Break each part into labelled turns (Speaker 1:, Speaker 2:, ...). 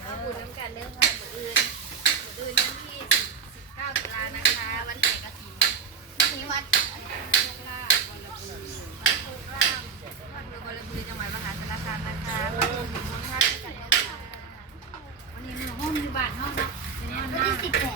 Speaker 1: มาบุญน้ำกันเรื่องค่ะมื้ออื่นวันที่19ตุลานะคะวันแห่กฐินที่วัดโคกล่างวัดโคกล่างวัดเมืองบรบือจังหวัดมหาสารคามนะคะวัดหลวงปู่มุนท่าที่กันนะคะวันนี้มือห้องมีบาทห้องเนาะวันที่18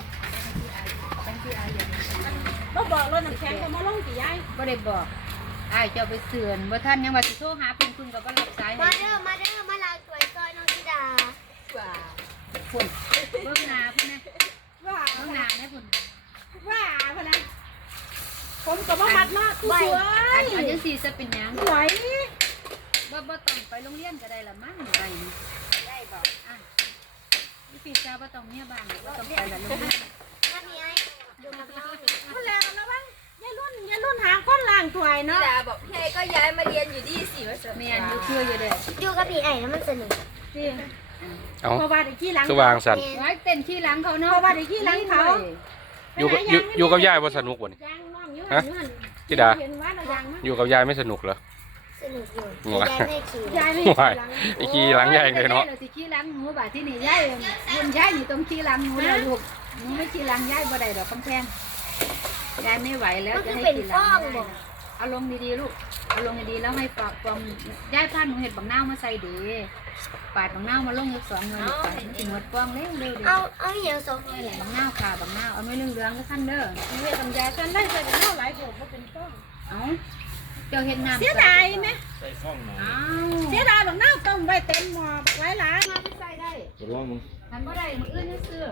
Speaker 2: บ่บอกรถน้ำแข็งก็มาลงสิยาย
Speaker 3: บ่ได้บอกอ้ายเจ้าไปเสือนบ่ท่านยังว่าสิโทรหาเพิ่นก็บ่รับสาย
Speaker 1: มาเด้อมาล้างถ้วยซอยน้องธิดา
Speaker 3: พุ่นเบิ่งหน้าพุ่นนะ
Speaker 2: ว่า
Speaker 3: เบิ่งหน้าแม่พุ่น
Speaker 2: ว่าพะนะผมก็บ่มัดเนาะคือสวย
Speaker 3: อันจังซี่ซะเป็นหยัง
Speaker 2: สวย
Speaker 3: บ่ต้องไปโรงเรียนก็ได้ละมั้งไปนี่ได้บ่อ่ะนี่พี่จ้าบ่ต้องเมียบ้านบ่ต้องไปละโรงเรียน
Speaker 1: ถ้ามีไอ้ดูกับน้อง
Speaker 2: พุ่นแล้วนะบ้างยายรุ่นหาคนล้างถ้วยเนาะ
Speaker 1: ธิดาบอกพี่ไอ้ก็ย้ายมาเรียนอยู่ที่ศรีวชน
Speaker 3: แม่นอยู่คืออยู่เด้อ
Speaker 1: อยู่กับพี่ไอ้แล้วมันสนุก
Speaker 2: สิ
Speaker 4: เอา
Speaker 2: เพราะว่าได้ขี้หลัง
Speaker 4: คือวางสัน
Speaker 3: ไว้เต้นขี้หลังเขาเนาะ
Speaker 2: เพราะว่าได้ขี้หลังเขา
Speaker 4: อยู่กับยายบ่สนุกบ่นี่
Speaker 2: ยางน้องอยู่
Speaker 4: ฮะ
Speaker 2: นั่น
Speaker 4: ธิดา
Speaker 2: เห็นว่าเรายางมั้ย
Speaker 4: อยู่กับยายไม่สนุกเหรอ
Speaker 1: สนุกอยู่
Speaker 4: งัว
Speaker 1: ย้ายไม่ขี่
Speaker 2: ยายไม่
Speaker 4: ว้าย
Speaker 2: หลัง
Speaker 4: ไอ้ขี้หลังยายเลยเนาะ
Speaker 3: เราสิขี้หลังหนูบาดที่นี่ยายคุณยายนี่ต้องขี้หลังหนูแล้วลูกหนูไม่ขี้หลังยายบ่ได้ดอกคำแพงยายไม่ไหวแล้ว
Speaker 1: มัน
Speaker 3: จะ
Speaker 1: คือ
Speaker 3: ให้
Speaker 1: เป็น
Speaker 3: ขี้ห
Speaker 1: ฟ้
Speaker 3: ลั
Speaker 1: อง ง
Speaker 3: ยาย
Speaker 1: บอก
Speaker 3: เอาลงดีๆลูกเอาลงดีๆแล้วให้ฝากความยายพาหนูเห็ดบักนาวมาใส่เด้ปาดบักนาวมาลงยก2เงินปาดมันสิหมดฟองเร็วๆเด้
Speaker 1: เอาอย่างสองคน
Speaker 3: บักนาวค่ะบักนาวเอาไม่เหลืองๆแล้วคั่นเด้อ
Speaker 2: เฮ็ดกับยายกันได้ใส่เป็นเท่าหลายโผล่บ่เป็นฟ้อง
Speaker 3: เอ้าเจ้าเฮ็ดน้ำ
Speaker 2: เสียดายไหม
Speaker 3: เอ้า
Speaker 2: เสียดายบักน้ำต้มไว้เต็มหม้อหลายหลาย
Speaker 3: มาไปใส่ได้ทำบ่ได้มื้ออื่นจะซื้อ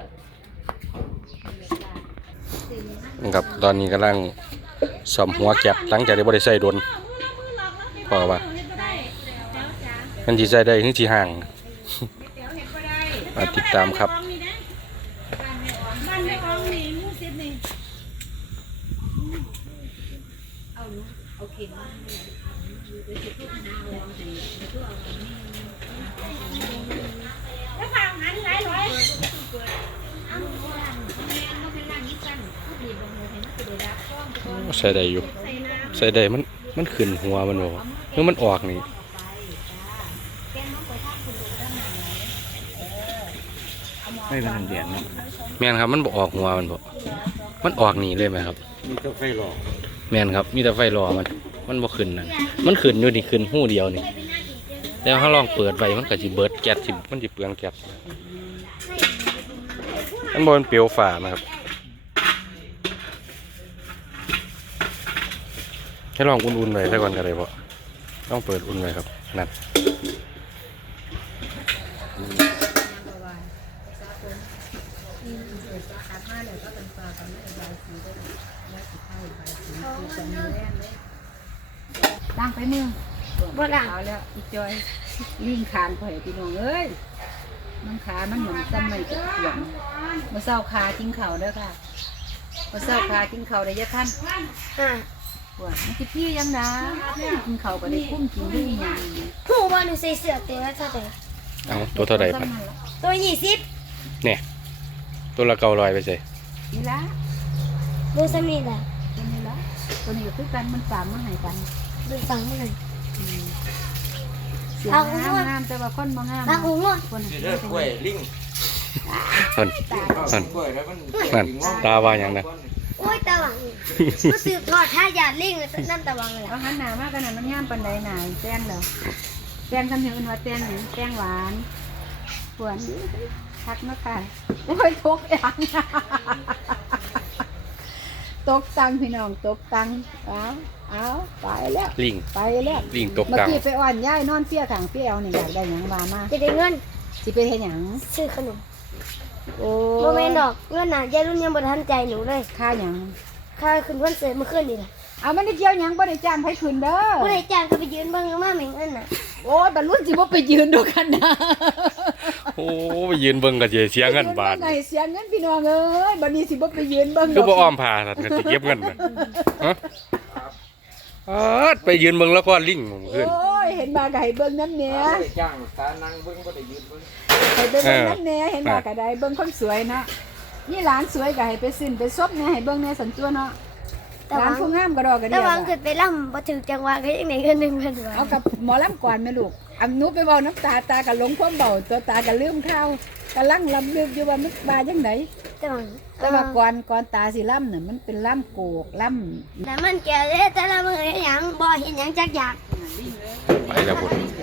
Speaker 4: ครับตอนนี้กำลังซ่อมหัวแก็บหลังจากที่บ่ได้ใส่โดน พอป่ะ มันสิใส่ได้ถึงสิห่างมาติดตามครับ
Speaker 2: บ้านแม่อองนี่หมู่10นี่
Speaker 3: เอาเข็มมาเดี๋ยวสิพูดหาเอาให้ตัวเอาให้
Speaker 2: แล้วข้าวหันหลายร้อย
Speaker 3: เอาแม่บ่เป็นร่างนี้กันพูดดีบ่เลยให้มันสิได้รับฟ้องไปก่อน
Speaker 4: ใส่ได้อยู่
Speaker 2: ใส่น้ำ
Speaker 4: ใส่ได้มันขึ้นหัวมันบ่คือมันออกนี่
Speaker 5: ไม่เป็นเดียนเนาะ
Speaker 4: แม่นครับมันบ่ออกหัวมันบ่มันออกนี่เลยไหมครับ
Speaker 5: มีเจ้าไฟหลอก
Speaker 4: แม่นครับมีแต่ไฟรอมันบ่ขึ้นนั่นมันขึ้นอยู่นี่ขึ้นหูเดียวนี่แล้วถ้าลองเปิดไว้มันก็สิเบิดแก๊สสิมันสิเปลืองแก๊สมันบ่เป็นเปลวฟ้านะครับให้ลองอุ่นๆไว้ซะก่อนก็ได้บ่ลองเปิดอุ่นไว้ครับนั่น
Speaker 3: ล้างไปมือ
Speaker 1: บ่ล่ะ
Speaker 3: เอาแล้วอีจอยลิงคานข่อยพี่น้องเอ้ยมันขามันเหมือนซ้ำไม่จะเกี่ยงมาเศร้าขาทิ้งเข่าเด้อค่ะมาเศร้าขาทิ้งเข่าได้ยะท่าน
Speaker 1: อ่ะ
Speaker 3: ว่ามันสิพี่ยังนะกินเข่าก็ได้คุ้มกินได้ยัง
Speaker 1: ผู้ว่าหนูใส่เสื้อเตะแล้วเท่าไหร่
Speaker 4: เอาตัวเท่าใดพัน
Speaker 1: ตัว20
Speaker 4: เนี่ยตัวละ900ไปใส่
Speaker 3: นี่ละ
Speaker 1: ดูสมีแหละ
Speaker 3: ตัวนี้ละตัวนี้ก็คือกันมันฝากมาให้กัน
Speaker 1: ดูฟังมันหน่อย
Speaker 3: เสียงงามแต่ว่าคนบ่งาม
Speaker 1: รักหูง่วง
Speaker 3: คน
Speaker 5: เลือกกล้วยลิง
Speaker 4: นั่นนั่น
Speaker 5: กล้วยแล้วมัน
Speaker 4: นั่นตาว่าหยังนะ
Speaker 1: โอ้ยตะหวังก็สืบทอดถ้าอยากลิงน้ำตะหวังเลย
Speaker 3: เอาหันหน้ามากขนาดมันงามปานใดหน่ายแป้งแล้วแป้งคำเห็นว่าแป้งหนึ่งแป้งหวานหวานทักมาค่ะไม่ค่อยทุกอย่าง ตกตังพี่น้องตกตังเอาไปแล้ว
Speaker 4: ลิง
Speaker 3: ไปแล้ว
Speaker 4: ลิงตก
Speaker 3: เมื่อ
Speaker 4: ตัง
Speaker 3: กี้ไปอ่อนย่ายนอนเฟี้ยขังเฟี้ยเอานี่อยากได้หยังมามา
Speaker 1: จะได้เงิน
Speaker 3: สิไปเฮ็ดหยัง
Speaker 1: ซื้อขนม
Speaker 3: โอ้
Speaker 1: โมเมนดอกเงินน่ะยายรุ่นยังบ่ทันใจหนูเลย
Speaker 3: ค่าหยัง
Speaker 1: ค่าขึ้นคอนเสิร์ตเมื่อคืนนี่แหละ
Speaker 3: เอามันได้เกี่ยวหยังบ่ได้จ้างไผขึ้นเด้อ
Speaker 1: ผู้ใดจ้างก็ไปยืนเบิ่งมาเหมือนเงินน่ะ
Speaker 3: โอ้ยบรรลุสิบ่ไปยืนดูกันนะ
Speaker 4: โอ้ไปยืนเบิ่งก็สิเสียเงินบาท
Speaker 3: ไงเสียเงินพี่น้องเอ้ยบัดนี้สิบ่ไปยืนเบิ่ง
Speaker 4: คือบ่อ้อมผ่าสัตว์ก็สิเก็บเงินน่ะฮะไปยืนเบิ่งแล้วก็ลิงหมู่ขึ้น
Speaker 3: โอ้ยเห็นมาก็ให้เบิ่งน้ำเนี้ย
Speaker 5: จ้างตานั่งเบิ้งก็ได้ยืนเบิ้ง
Speaker 3: ให้ไปเบิ่งน้ำเนี้ยเห็นมาก็ได้เบิ่งคนสวยเนาะนี่หลานสวยก็ให้ไปสิ้นไปซบเนี่ยให้เบิ่งแน่สันตัวเนาะ
Speaker 1: แต่
Speaker 3: หลา
Speaker 1: ว่าน
Speaker 3: ผู้งามก็ดอกก็
Speaker 1: แต่
Speaker 3: เดียว
Speaker 1: ว่าขึ้นไปล่ำบ่ถึงจังหวะก็ยังได้เงิน1,000บาท
Speaker 3: เอากับหมอลำก่อนแม่ลูกอันหนูไปเว้าน้ำตาตาก็หลงความเบาตัวตาก็ลืมข้าวกำลังลำลึกอยู่ว่ามันบาจังได แต่ว่าก่อนตาสิล่ำน่ะมันเป็นล่ำโกกล่ำ
Speaker 1: แต่มันแก่เลยแต่ละมือเห็นหยังบ่เห็นหยังจักอยาก
Speaker 4: ไปแล้วพุ่น